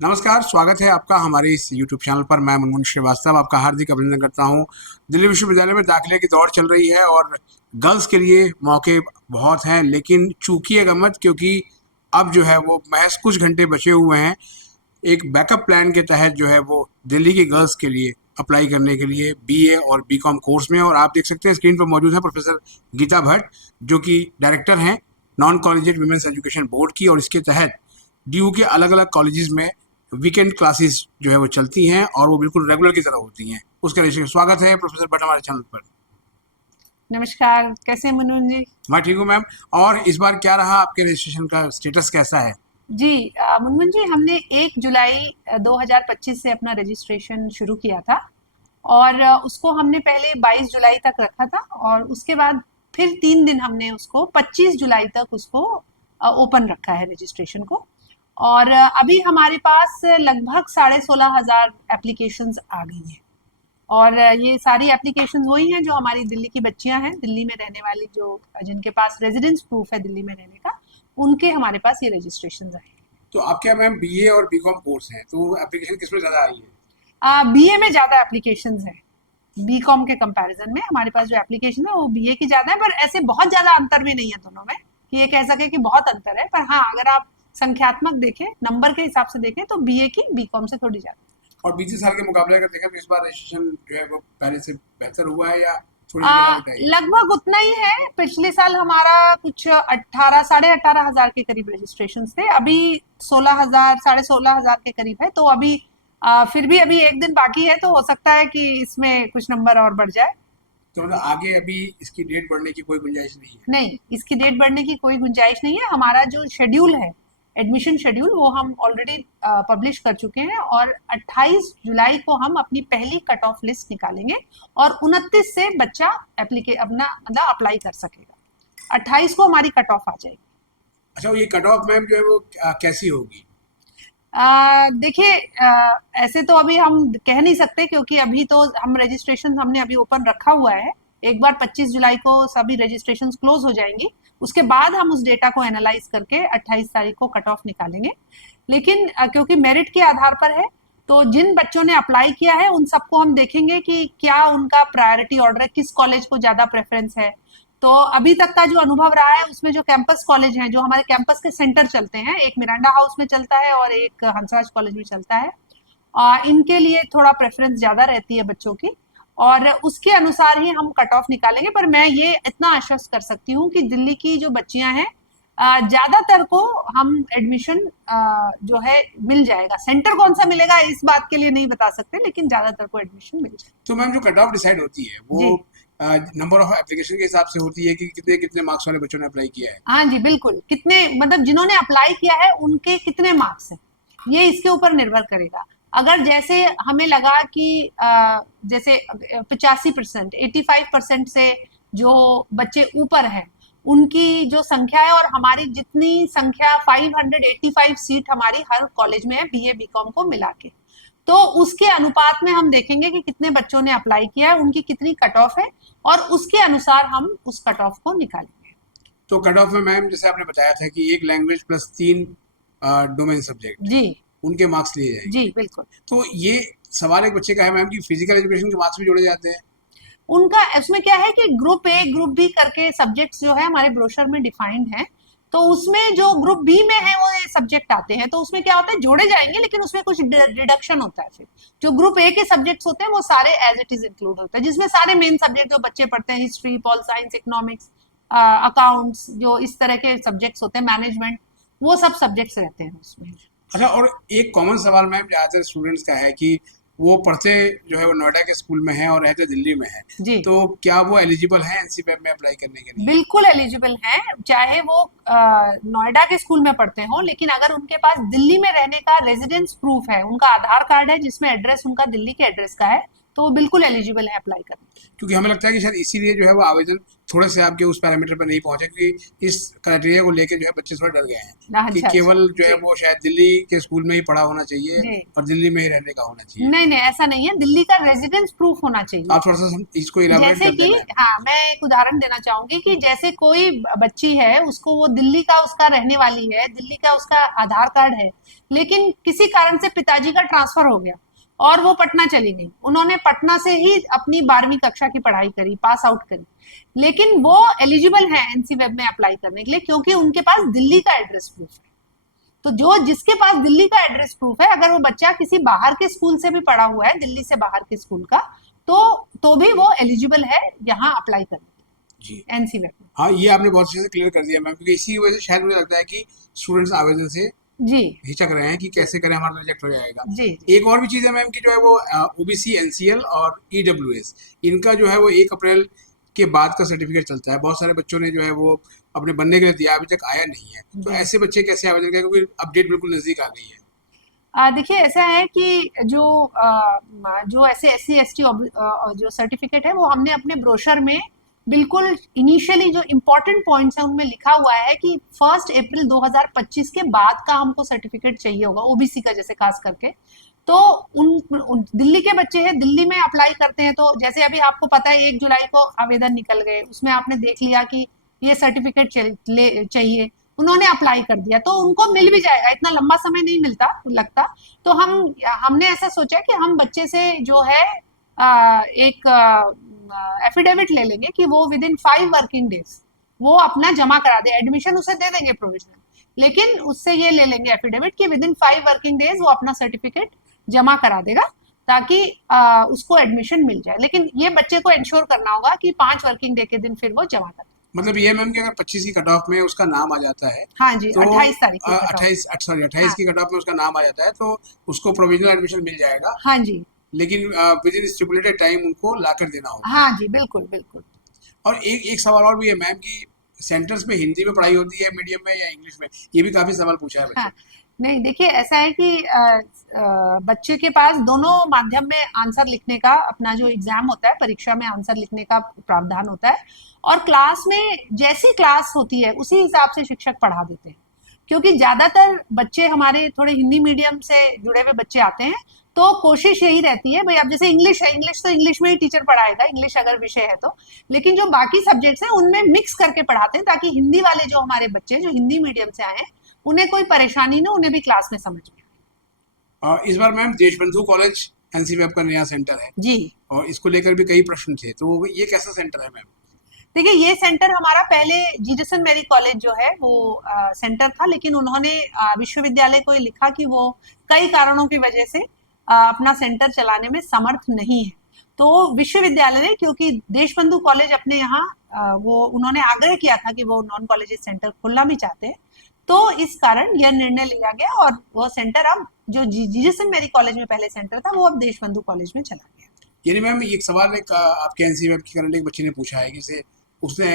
नमस्कार, स्वागत है आपका हमारे इस YouTube चैनल पर। मैं मुनमुन श्रीवास्तव आपका हार्दिक अभिनंदन करता हूं। दिल्ली विश्वविद्यालय में दाखिले की दौड़ चल रही है और गर्ल्स के लिए मौके बहुत हैं, लेकिन चूकिएगा मत, क्योंकि अब जो है वो महज कुछ घंटे बचे हुए हैं एक बैकअप प्लान के तहत जो है वो दिल्ली की गर्ल्स के लिए अप्लाई करने के लिए बीए और बीकॉम कोर्स में। और आप देख सकते हैं स्क्रीन पर मौजूद है प्रोफेसर गीता भट्ट, जो कि डायरेक्टर हैं non collegiate women's education board की। और इसके तहत डीयू के अलग अलग कॉलेजेस में वीकेंड क्लासेस जो है वो चलती हैं और वो बिल्कुल रेगुलर की तरह होती हैं। उसका रजिस्ट्रेशन स्वागत है प्रोफेसर भट्ट हमारे चैनल पर। नमस्कार, कैसे हैं मनोज जी? मैं ठीक हूँ मैम। और इस बार क्या रहा आपके रजिस्ट्रेशन का स्टेटस कैसा है? जी मनमोहन जी, हमने 1 जुलाई 2025 से अपना रजिस्ट्रेशन शुरू किया था और उसको हमने पहले 22 जुलाई तक रखा था और उसके बाद फिर 3 दिन हमने उसको 25 जुलाई तक उसको ओपन रखा है रजिस्ट्रेशन को। और अभी हमारे पास लगभग 16,500 एप्लीकेशंस आ गई हैं और ये सारी एप्लीकेशंस वही हैं जो हमारी दिल्ली की बच्चियां हैं, दिल्ली में रहने वाली, जो जिनके पास रेजिडेंस प्रूफ है दिल्ली में रहने का, उनके हमारे पास ये रजिस्ट्रेशंस आए हैं। तो आपके यहाँ मैम बीए और बीकॉम कोर्स हैं, तो एप्लीकेशन किसमें ज़्यादा आई है? बीए में ज़्यादा एप्लीकेशंस हैं। बीकॉम के कंपैरिजन में हमारे पास जो एप्लीकेशन है वो बीए की ज़्यादा है, पर ऐसे बहुत ज़्यादा अंतर भी नहीं है दोनों में कि ये कह सके कि बहुत अंतर है। पर हाँ, अगर आप संख्यात्मक देखें, नंबर के हिसाब से देखें, तो बीए की बीकॉम से थोड़ी ज़्यादा। और बीते साल के मुकाबले अगर देखें तो इस बार रजिस्ट्रेशन जो है वो पहले से बेहतर हुआ है या थोड़ी गिरावट आई है? लगभग उतना ही है। पिछले साल हमारा कुछ 18 18,500 के करीब रजिस्ट्रेशन थे, अभी 16,000 16,500 के करीब है। तो अभी फिर भी अभी एक दिन बाकी है, तो हो सकता है कि इसमें कुछ नंबर और बढ़ जाए। तो मतलब आगे अभी इसकी डेट बढ़ने की कोई गुंजाइश नहीं है? नहीं, इसकी डेट बढ़ने की कोई गुंजाइश नहीं है। हमारा जो शेड्यूल है, एडमिशन शेड्यूल, वो हम ऑलरेडी पब्लिश कर चुके हैं और 28 जुलाई को हम अपनी पहली कट ऑफ लिस्ट निकालेंगे और 29 से बच्चा अपना मतलब अप्लाई कर सकेगा। 28 को हमारी कट ऑफ आ जाएगी। अच्छा, ये कट ऑफ मैम जो है वो कैसी होगी? देखिए, ऐसे तो अभी हम कह नहीं सकते, क्योंकि अभी तो हम रजिस्ट्रेशन हमने अभी ओपन रखा हुआ है। एक बार 25 जुलाई को सभी रजिस्ट्रेशन क्लोज हो जाएंगी, उसके बाद हम उस डेटा को एनालाइज करके 28 तारीख को कट ऑफ निकालेंगे। लेकिन क्योंकि मेरिट के आधार पर है, तो जिन बच्चों ने अप्लाई किया है उन सबको हम देखेंगे कि क्या उनका प्रायोरिटी ऑर्डर है, किस कॉलेज को ज्यादा प्रेफरेंस है। तो अभी तक का जो अनुभव रहा है उसमें जो कैंपस कॉलेज हैं, जो हमारे कैंपस के सेंटर चलते हैं, एक मिरांडा हाउस में चलता है और एक हंसराज कॉलेज में चलता है, इनके लिए थोड़ा प्रेफरेंस ज्यादा रहती है बच्चों की, और उसके अनुसार ही हम कट ऑफ निकालेंगे। पर मैं ये इतना आश्वस्त कर सकती हूँ कि दिल्ली की जो बच्चियां हैं, ज्यादातर को हम एडमिशन जो है मिल जाएगा। सेंटर कौन सा मिलेगा इस बात के लिए नहीं बता सकते, लेकिन ज्यादातर को एडमिशन मिल जाएगा। तो मैम जो कट ऑफ डिसाइड होती है वो जी नंबर ऑफ एप्लीकेशन के हिसाब से होती है कि कितने कितने मार्क्स वाले बच्चों ने अप्लाई किया है? हाँ जी, बिल्कुल। कितने, मतलब जिन्होंने अप्लाई किया है उनके कितने मार्क्स हैं, ये इसके ऊपर निर्भर करेगा। अगर जैसे हमें लगा कि जैसे 85%, 85% से जो बच्चे ऊपर हैं उनकी जो संख्या है, और हमारी जितनी संख्या 585 सीट हमारी हर कॉलेज में है बीए बीकॉम को मिला के, तो उसके अनुपात में हम देखेंगे कि कितने बच्चों ने अप्लाई किया है, उनकी कितनी कट ऑफ है, और उसके अनुसार हम उस कट ऑफ को निकालेंगे। तो कट ऑफ में मैम जैसे आपने बताया था कि एक लैंग्वेज प्लस 3 डोमेन सब्जेक्ट, जी उनके मार्क्स लिए जाएंगे। जी बिल्कुल। तो ये सवाल एक बच्चे का है मैम कि फिजिकल एजुकेशन के मार्क्स भी जोड़े जाते हैं? उनका इसमें क्या है कि ग्रुप ए ग्रुप बी करके सब्जेक्ट्स जो है हमारे ब्रोशर में डिफाइंड हैं, तो उसमें जो ग्रुप बी में है वो सब्जेक्ट आते हैं, तो उसमें क्या होता है, जोड़े जाएंगे, लेकिन उसमें कुछ डिडक्शन होता है। फिर जो ग्रुप ए के सब्जेक्ट्स होते हैं वो सारे एज इट इज इंक्लूड होते हैं, जिसमें सारे मेन सब्जेक्ट जो बच्चे पढ़ते हैं, history, pol science, economics, accounts, जो इस तरह के सब्जेक्ट्स होते हैं, मैनेजमेंट, वो सब सब्जेक्ट्स रहते हैं उसमें। अच्छा, और एक कॉमन सवाल मैम ज़्यादातर स्टूडेंट्स का है कि वो पढ़ते जो है वो नोएडा के स्कूल में है और रहते दिल्ली में है, जी तो क्या वो एलिजिबल है एनसीपीएफ में अप्लाई करने के लिए? बिल्कुल एलिजिबल हैं, चाहे वो नोएडा के स्कूल में पढ़ते हों, लेकिन अगर उनके पास दिल्ली में रहने का रेजिडेंस प्रूफ है, उनका आधार कार्ड है जिसमें एड्रेस उनका दिल्ली के एड्रेस का है, तो वो बिल्कुल एलिजिबल है अप्लाई करने। क्योंकि हमें लगता है कि शायद इसीलिए जो है वो आवेदन थोड़े से आपके उस पैरामीटर पर नहीं पहुंचे, क्योंकि इस क्राइटेरिया को लेके जो है बच्चे थोड़ा डर गए हैं कि अच्छा अच्छा। केवल जो है जी वो शायद दिल्ली के स्कूल में ही पढ़ा होना चाहिए जी। और दिल्ली में ही रहने का होना चाहिए। नहीं नहीं, ऐसा नहीं है, दिल्ली का रेजिडेंस प्रूफ होना तो चाहिए। आप थोड़ा सा इसको इलाबोरेट जैसे कर दें कि, मैम। हाँ, मैं एक उदाहरण देना चाहूंगी कि जैसे कोई बच्ची है, उसको वो दिल्ली का उसका रहने वाली है, दिल्ली का उसका आधार कार्ड है, लेकिन किसी कारण से पिताजी का ट्रांसफर हो गया और वो पटना चली गई, उन्होंने पटना से ही अपनी 12वीं कक्षा की पढ़ाई करी, पास आउट करी, लेकिन वो एलिजिबल है एनसी वेब में अप्लाई करने के लिए क्योंकि उनके पास दिल्ली का एड्रेस प्रूफ है। तो जो जिसके पास दिल्ली का एड्रेस प्रूफ है, अगर वो बच्चा किसी बाहर के स्कूल से भी पढ़ा हुआ है, दिल्ली से बाहर के स्कूल का, तो भी वो एलिजिबल है यहाँ अप्लाई करने जी। एनसी वेब में। हाँ, ये आपने बहुत अच्छे से क्लियर कर दिया मैम, क्योंकि इसी की वजह से शायद मुझे लगता है कि स्टूडेंट्स आवेदन से जी हिचक रहे हैं कि कैसे करें, हमारा रिजेक्ट हो जाएगा। जी जी। एक और भी चीज़ है मैम कि जो है वो ओबीसी, एनसीएल और ईडब्ल्यूएस, इनका जो है वो 1 अप्रैल के बाद का सर्टिफिकेट चलता है। बहुत सारे बच्चों ने जो है वो अपने बनने के लिए दिया, अभी तक आया नहीं है। तो जी ऐसे बच्चे कैसे आवेदन करें, क्योंकि अपडेट बिल्कुल नज़दीक आ गई है। देखिए, ऐसा है कि जो ऐसे SC ST जो सर्टिफिकेट है, वो हमने अपने ब्रोशर में बिल्कुल इनिशियली जो इम्पोर्टेंट पॉइंट्स है उनमें लिखा हुआ है कि 1 अप्रैल 2025 के बाद का हमको सर्टिफिकेट चाहिए होगा, ओबीसी का जैसे खास करके। तो दिल्ली के बच्चे हैं, दिल्ली में अप्लाई करते हैं, तो जैसे अभी आपको पता है 1 जुलाई को आवेदन निकल गए, उसमें आपने देख लिया कि ये सर्टिफिकेट चाहिए, उन्होंने अप्लाई कर दिया, तो उनको मिल भी जाएगा, इतना लंबा समय नहीं मिलता लगता। तो हमने ऐसा सोचा कि हम बच्चे से जो है एक एफिडेविट ले लेंगे कि वो विद इन 5 वर्किंग डेज वो अपना जमा करा दे, एडमिशन उसे दे देंगे प्रोविजनल, लेकिन उससे ये ले लेंगे एफिडेविट कि विद इन 5 वर्किंग डेज वो अपना सर्टिफिकेट जमा करा देगा, ताकि उसको एडमिशन मिल जाए। लेकिन ये बच्चे को इंश्योर करना होगा कि 5 वर्किंग डे के दिन फिर वो जमा कर। मतलब ये मैम कि अगर 25 की कट ऑफ में उसका नाम आ जाता है, हाँ जी, तो 28 तारीख की कट ऑफ। 28 सॉरी 28 हाँ की कट ऑफ में उसका नाम आ जाता है, तो उसको प्रोविजनल एडमिशन मिल जाएगा, हाँ जी। लेकिन विद इन स्टिपुलेटेड टाइम उनको लाकर देना होगा। हाँ जी, बिल्कुल बिल्कुल। और एक एक सवाल और भी है मैम कि सेंटर्स में हिंदी में पढ़ाई होती है मीडियम में या इंग्लिश में, ये भी काफी सवाल पूछा है बच्चों हाँ, नहीं, देखिए, ऐसा है कि बच्चे के पास दोनों माध्यम में आंसर लिखने का अपना जो एग्जाम होता है, परीक्षा में आंसर लिखने का प्रावधान होता है, और क्लास में जैसी क्लास होती है उसी हिसाब से शिक्षक पढ़ा देते हैं, क्योंकि ज्यादातर बच्चे हमारे थोड़े हिंदी मीडियम से जुड़े हुए बच्चे आते हैं, तो कोशिश यही रहती है भाई, अब जैसे इंग्लिश है, इंग्लिश तो इंग्लिश में ही टीचर पढ़ाएगा, इंग्लिश अगर विषय है तो, लेकिन जो बाकी सब्जेक्ट्स हैं उनमें मिक्स करके पढ़ाते हैं, ताकि हिंदी वाले जो हमारे बच्चे जो हिंदी मीडियम से आए हैं, उन्हें कोई परेशानी ना, उन्हें भी क्लास में समझ में इस बार ma'am Deshbandhu college NC web का नया सेंटर है, जी। और इसको लेकर भी कई प्रश्न थे, तो ये कैसा सेंटर है मैम? देखिए, ये सेंटर हमारा पहले जीजसन मेरी कॉलेज जो है वो सेंटर था, लेकिन उन्होंने विश्वविद्यालय को ये लिखा कि वो कई कारणों की वजह से अपना सेंटर चलाने में समर्थ नहीं है, तो विश्वविद्यालय ने, क्योंकि देशबंधु कॉलेज अपने यहाँ वो उन्होंने आग्रह किया था कि वो नॉन कॉलेज सेंटर खोलना भी चाहते हैं, तो इस कारण यह निर्णय लिया गया और वो सेंटर अब जो जीजसन मेरी कॉलेज में पहले सेंटर था, वो अब देशबंधु कॉलेज में चला गया। यानी मैम एक सवाल एक आपके एनसी वेब की करंट एक बच्चे ने पूछा है कि से उसने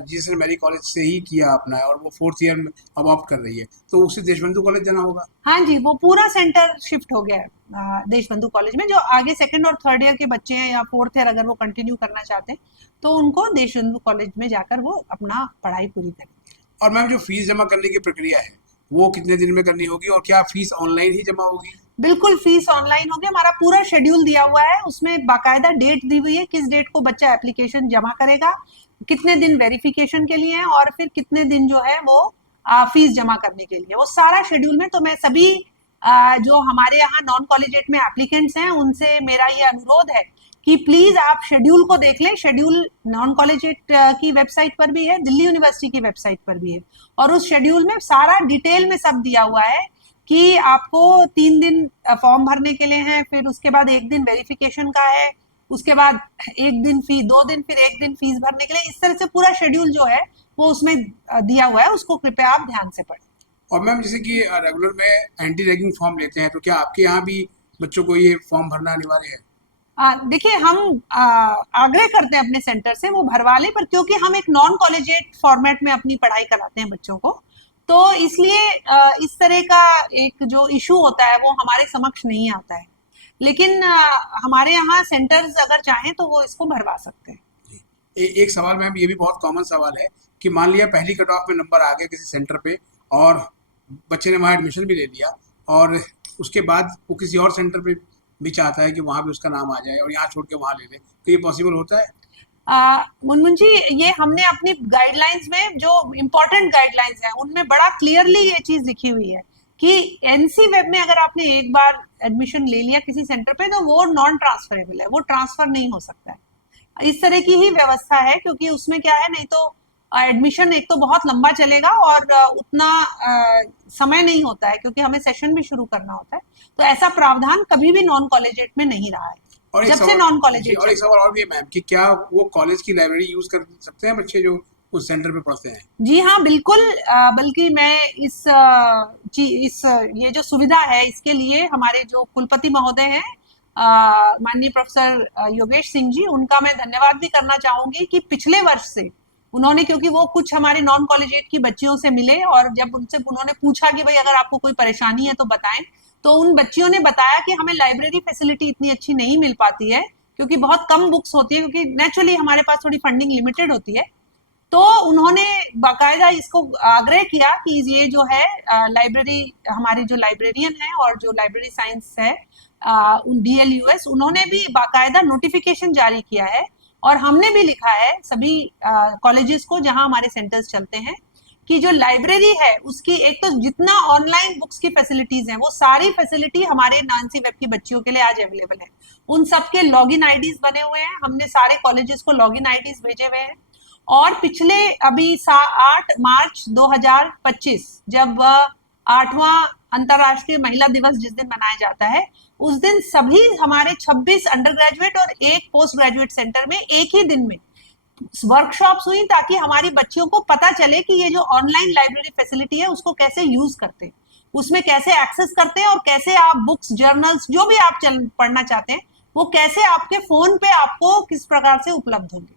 जीसस मैरी कॉलेज से ही किया अपना है और वो 4th ईयर में अब ऑप्ट कर रही है, तो उसे देशबंधु कॉलेज जाना होगा? हाँ जी, वो पूरा सेंटर शिफ्ट हो गया है देशबंधु कॉलेज में। जो आगे 2nd और 3rd ईयर के बच्चे हैं या 4th ईयर अगर वो कंटिन्यू करना चाहते हैं, तो उनको देशबंधु कॉलेज में जाकर वो अपना पढ़ाई पूरी करें। और मैम जो फीस जमा करने की प्रक्रिया है वो कितने दिन में करनी होगी, और क्या फीस ऑनलाइन ही जमा होगी? बिल्कुल, फीस ऑनलाइन होगी, हमारा पूरा शेड्यूल दिया हुआ है, उसमें बाकायदा डेट दी हुई है, किस डेट को बच्चा एप्लीकेशन जमा करेगा, कितने दिन वेरिफिकेशन के लिए है, और फिर कितने दिन जो है वो फीस जमा करने के लिए, वो सारा शेड्यूल में। तो मैं सभी जो हमारे यहाँ नॉन कॉलेजिएट में एप्लीकेंट्स हैं उनसे मेरा ये अनुरोध है कि प्लीज आप शेड्यूल को देख लें। शेड्यूल नॉन कॉलेजिएट की वेबसाइट पर भी है, दिल्ली यूनिवर्सिटी की वेबसाइट पर भी है, और उस शेड्यूल में सारा डिटेल में सब दिया हुआ है कि आपको 3 दिन फॉर्म भरने के लिए हैं, फिर उसके बाद 1 दिन वेरिफिकेशन का है, उसके बाद 1 दिन फी, 2 दिन, फिर 1 दिन फीस भरने के लिए, इस तरह से पूरा शेड्यूल जो है वो उसमें दिया हुआ है, उसको कृपया आप ध्यान से पढ़ें। और मैम जैसे कि रेगुलर में एंटी रैगिंग फॉर्म लेते हैं, तो क्या आपके यहाँ भी बच्चों को ये फॉर्म भरना अनिवार्य है? देखिए, हम आग्रह करते हैं अपने सेंटर से वो भरवा लें, पर क्योंकि हम एक नॉन कॉलेजिएट फॉर्मेट में अपनी पढ़ाई कराते हैं बच्चों को, तो इसलिए इस तरह का एक जो इशू होता है वो हमारे समक्ष नहीं आता है। लेकिन हमारे यहाँ सेंटर्स अगर चाहें तो वो इसको भरवा सकते हैं। एक सवाल मैम, ये भी बहुत कॉमन सवाल है कि मान लिया पहली कट ऑफ में नंबर आ गया किसी सेंटर पे और बच्चे ने वहाँ एडमिशन भी ले लिया और उसके बाद वो किसी और सेंटर पे भी चाहता है कि वहाँ भी उसका नाम आ जाए और यहाँ छोड़ के वहाँ ले ले, तो ये पॉसिबल होता है? मुनमुन जी, ये हमने अपनी गाइडलाइंस में जो इम्पोर्टेंट गाइडलाइंस हैं उनमें बड़ा क्लियरली ये चीज लिखी हुई है कि एनसी वेब में अगर आपने एक बार एडमिशन ले लिया किसी सेंटर पे तो वो नॉन ट्रांसफरेबल है, वो ट्रांसफर नहीं हो सकता है। इस तरह की ही व्यवस्था है, क्योंकि उसमें क्या है, नहीं तो एडमिशन एक तो बहुत लंबा चलेगा और उतना समय नहीं होता है, क्योंकि हमें सेशन भी शुरू करना होता है। तो ऐसा प्रावधान कभी भी नॉन कॉलेजिएट में नहीं रहा है, और एक जब से सवाल नॉन जी, कॉलेजिएट और एक सवाल और भी है मैम कि क्या वो कॉलेज की लाइब्रेरी यूज कर सकते हैं बच्चे जो उस सेंटर पे पढ़ते हैं? जी हाँ, बिल्कुल। बल्कि मैं ये जो सुविधा है इसके लिए हमारे जो कुलपति महोदय हैं, माननीय प्रोफेसर योगेश सिंह जी, उनका मैं धन्यवाद भी करना चाहूंगी कि पिछले वर्ष से उन्होंने, क्योंकि वो कुछ हमारे नॉन कॉलेजिएट की बच्चियों से मिले और जब उनसे उन्होंने पूछा कि भाई अगर आपको कोई परेशानी है तो बताएं, तो उन बच्चियों ने बताया कि हमें लाइब्रेरी फैसिलिटी इतनी अच्छी नहीं मिल पाती है, क्योंकि बहुत कम बुक्स होती है, क्योंकि नेचुरली हमारे पास थोड़ी फंडिंग लिमिटेड होती है। तो उन्होंने बाकायदा इसको आग्रह किया कि ये जो है लाइब्रेरी, हमारी जो लाइब्रेरियन है और जो लाइब्रेरी साइंस है DLUS, उन्होंने भी बाकायदा नोटिफिकेशन जारी किया है और हमने भी लिखा है सभी कॉलेजेस को जहां हमारे सेंटर्स चलते हैं कि जो लाइब्रेरी है उसकी एक तो जितना ऑनलाइन बुक्स की फैसिलिटीज हैं वो सारी फैसिलिटी हमारे नानसी वेब की बच्चियों के लिए आज अवेलेबल है। उन सबके लॉगिन आईडीज बने हुए हैं, हमने सारे कॉलेजेस को लॉगिन आईडीज भेजे हुए हैं। और पिछले अभी 8 मार्च 2025 जब 8वां अंतर्राष्ट्रीय महिला दिवस जिस दिन मनाया जाता है, उस दिन सभी हमारे 26 अंडर ग्रेजुएट और एक पोस्ट ग्रेजुएट सेंटर में एक ही दिन में वर्कशॉप्स हुई, ताकि हमारी बच्चियों को पता चले कि ये जो ऑनलाइन लाइब्रेरी फैसिलिटी है उसको कैसे यूज करते हैं, उसमें कैसे एक्सेस करते हैं और कैसे आप बुक्स, जर्नल्स, जो भी आप पढ़ना चाहते हैं वो कैसे आपके फोन पे आपको किस प्रकार से उपलब्ध होंगे।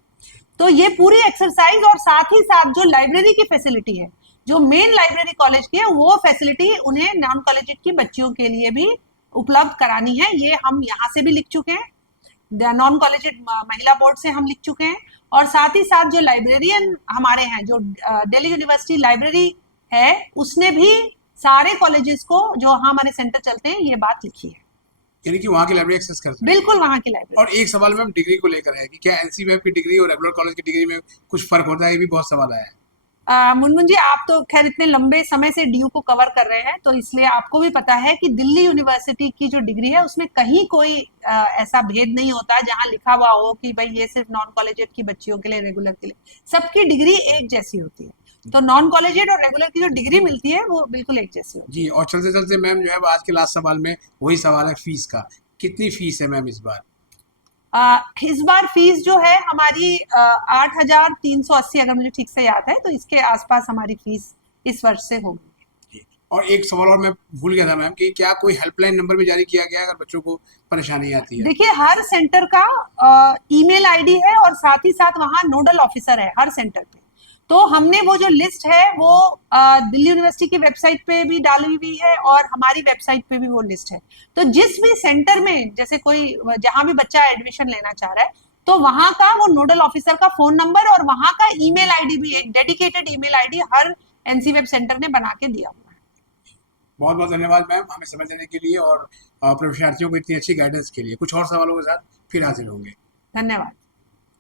तो ये पूरी एक्सरसाइज और साथ ही साथ जो लाइब्रेरी की फैसिलिटी है, जो मेन लाइब्रेरी कॉलेज की है, वो फैसिलिटी उन्हें नॉन कॉलेज की बच्चियों के लिए भी उपलब्ध करानी है। ये हम यहाँ से भी लिख चुके हैं, नॉन कॉलेज महिला बोर्ड से हम लिख चुके हैं, और साथ ही साथ जो लाइब्रेरियन हमारे हैं, जो दिल्ली यूनिवर्सिटी लाइब्रेरी है, उसने भी सारे कॉलेजेस को जो हमारे सेंटर चलते हैं ये बात लिखी है, यानी कि वहाँ की लाइब्रेरी एक्सेस कर सकते हैं। बिल्कुल वहाँ की लाइब्रेरी। और एक सवाल मैम डिग्री को लेकर है कि क्या एनसी वेब की डिग्री और रेगुलर कॉलेज की डिग्री में कुछ फर्क होता है? ये भी बहुत सवाल आया है। मुनमुन जी, आप तो खैर इतने लंबे समय से DU को कवर कर रहे हैं, तो इसलिए आपको भी पता है कि दिल्ली यूनिवर्सिटी की जो डिग्री है उसमें कहीं कोई ऐसा भेद नहीं होता जहां लिखा हुआ हो कि भाई ये सिर्फ नॉन कॉलेजिएट की बच्चियों के लिए, रेगुलर के लिए। सबकी डिग्री एक जैसी होती है, तो नॉन कॉलेजिएट और रेगुलर की जो डिग्री मिलती है वो बिल्कुल एक जैसी होती जी, और चलते चलते मैम जो है आज के लास्ट सवाल में वही सवाल है फीस का। कितनी फीस है मैम इस बार? इस बार फीस जो है हमारी 8,380, अगर मुझे ठीक से याद है, तो इसके आसपास हमारी फीस इस वर्ष से होगी। जी, और एक सवाल और मैं भूल गया था मैम कि क्या कोई हेल्पलाइन नंबर भी जारी किया गया है अगर बच्चों को परेशानी आती है? देखिए, हर सेंटर का ईमेल आईडी है और साथ ही साथ वहाँ नोडल ऑफिसर है हर सेंटर पे। तो हमने वो जो लिस्ट है वो दिल्ली यूनिवर्सिटी की वेबसाइट पे भी डाली हुई है और हमारी वेबसाइट पे भी वो लिस्ट है। तो जिस भी सेंटर में, जैसे कोई जहां भी बच्चा एडमिशन लेना चाह रहा है, तो वहां का वो नोडल ऑफिसर का फोन नंबर और वहां का ईमेल आईडी भी, एक डेडिकेटेड ईमेल आईडी हर एनसी वेब सेंटर ने बना के दिया हुआ है। बहुत बहुत धन्यवाद मैम हमें समय देने के लिए और अपने विद्यार्थियों को इतनी अच्छी गाइडेंस के लिए। कुछ और सवालों के साथ फिर हाजिर होंगे। धन्यवाद।